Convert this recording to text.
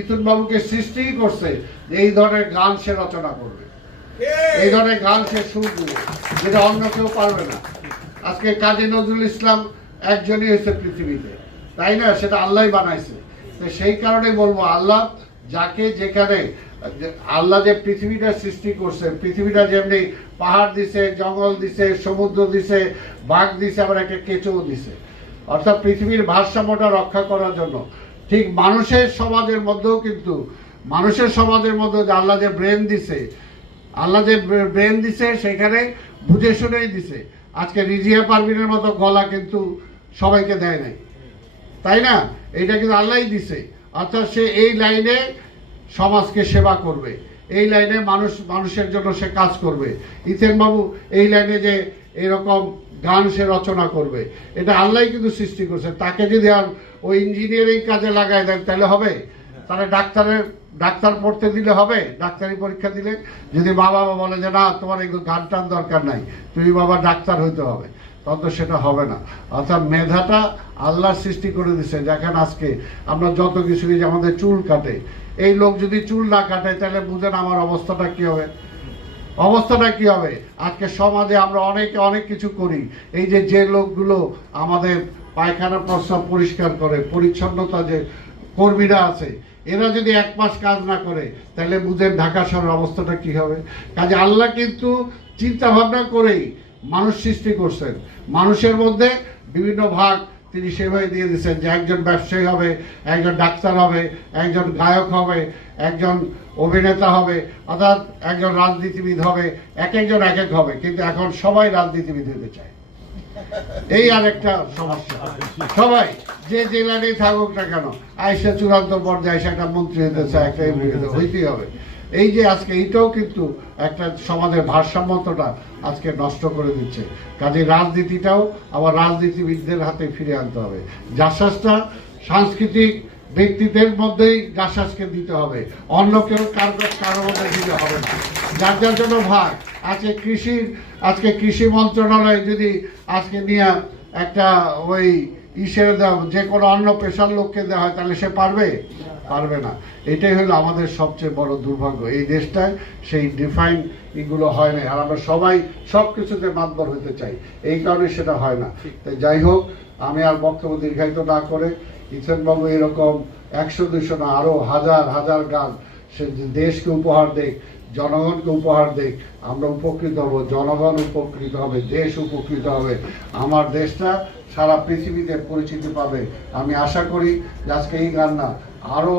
ইথুন বাবুকে সৃষ্টি করছে এই ধরনের গান সে রচনা করবে, এই ধরনের গান সে সুর দিবে, যেটা অন্য কেউ পারবে না। আজকে কাজী নজরুল ইসলাম একজনই হয়েছে পৃথিবীতে, তাই না? সেটা আল্লাহ বানাইছে। তো সেই কারণে বলবো, আল্লাহ যাকে যেখানে, আল্লাহ যে পৃথিবীটা সৃষ্টি করছে, পৃথিবীটা যেমনি পাহাড় দিছে, জঙ্গল দিছে, সমুদ্র দিছে, বাঘ দিছে, আবার একটা কেঁচোও দিছে, অর্থাৎ পৃথিবীর ভারসাম্যটা রক্ষা করার জন্য। ঠিক মানুষের সমাজের মধ্যেও কিন্তু, মানুষের সমাজের মধ্যে আল্লাহ যে ব্রেন দিছে, আল্লাহ যে ব্রেন দিছে সেখানে বুঝে শুনেই দিছে। আজকে রিজিয়া পারভিনের মতো গলা কিন্তু সবাইকে দেয় নাই, তাই না? এটা কিন্তু আল্লাহই দিছে। অর্থাৎ সে এই লাইনে সমাজকে সেবা করবে, এই লাইনে মানুষের জন্য সে কাজ করবে। ইথেন বাবু এই লাইনে যে এরকম গান সে রচনা করবে, এটা আল্লাহই কিন্তু সৃষ্টি করছে। তাকে যদি আর ওই ইঞ্জিনিয়ারিং কাজে লাগায় দেন তাহলে হবে? তাহলে ডাক্তার পড়তে দিলে হবে? ডাক্তারি পরীক্ষা দিলে যদি মা বাবা বলে যে না, তোমার এই গান টান দরকার নাই, তুমি বাবা ডাক্তার হইতে হবে, তখন তো সেটা হবে না। অর্থাৎ মেধাটা আল্লাহর সৃষ্টি করে দিচ্ছে। যেখানে আজকে আমরা যত কিছু, যে আমাদের চুল কাটে, এই লোক যদি চুল না কাটে তাহলে বুঝেন আমার অবস্থাটা কি হবে, অবস্থাটা কি হবে। আজকে সমাজে আমরা অনেক কিছু করি, এই যে লোকগুলো আমাদের পায়খানা প্রস্রাব পরিষ্কার করে, পরিচ্ছন্নতা যে কর্মীরা আছে, এরা যদি 1 মাস কাজ না করে তাহলে বুঝেন ঢাকা শহরের অবস্থাটা কি হবে। কাজে আল্লাহ কিন্তু চিন্তা ভাবনা করেই মানুষ সৃষ্টি করছেন। মানুষের মধ্যে বিভিন্ন ভাগ তিনি সেভাবে দিয়ে দিচ্ছেন, যে একজন ব্যবসায়ী হবে, একজন ডাক্তার হবে, একজন গায়ক হবে, একজন অভিনেতা হবে, অর্থাৎ একজন রাজনীতিবিদ হবে, একজন এক হবে। কিন্তু এখন সবাই রাজনীতিবিদ হতে চায়, এই আরেকটা সমস্যা। সবাই যে জেলাতেই থাকুক না কেন, আইসা চূড়ান্ত পর্যায়ে এসে একটা মন্ত্রী হতে চায়, একটা এমপি হইতেই হবে। এই যে আজকে এইটাও কিন্তু একটা সমাজের ভারসাম্যতা আজকে নষ্ট করে দিচ্ছে। কাজে রাজনীতিটাও আবার রাজনীতিবিদদের হাতে ফিরে আনতে হবে। জাসাসটা সাংস্কৃতিক ব্যক্তিদের মধ্যেই জাসাসকে দিতে হবে, অন্য কেউ কারোর মধ্যে দিতে হবে না। যার জন্য ভাগ আজকে কৃষি মন্ত্রণালয় যদি আজকে নিয়ে একটা ওই ইসের দেওয়া, যে কোনো অন্য পেশার লোককে দেওয়া হয়, তাহলে সে পারবে না। এটাই হলো আমাদের সবচেয়ে বড় দুর্ভাগ্য। এই দেশটায় সেই ডিফাইন এগুলো হয় না, আর আমরা সবাই সব কিছুতে মাতবর হতে চাই, এই কারণে সেটা হয় না। তাই যাই হোক, আমি আর বক্তব্য দীর্ঘায়িত না করে, ইথেন বাবু এরকম 100-200 না, আরো হাজার গান সে দেশকে উপহার দেখ, জনগণকে উপহার দেখ, আমরা উপকৃত হব, জনগণ উপকৃত হবে, দেশ উপকৃত হবে, আমার দেশটা সারা পৃথিবীতে পরিচিতি পাবে। আমি আশা করি যে আজকে এই গান না, আরো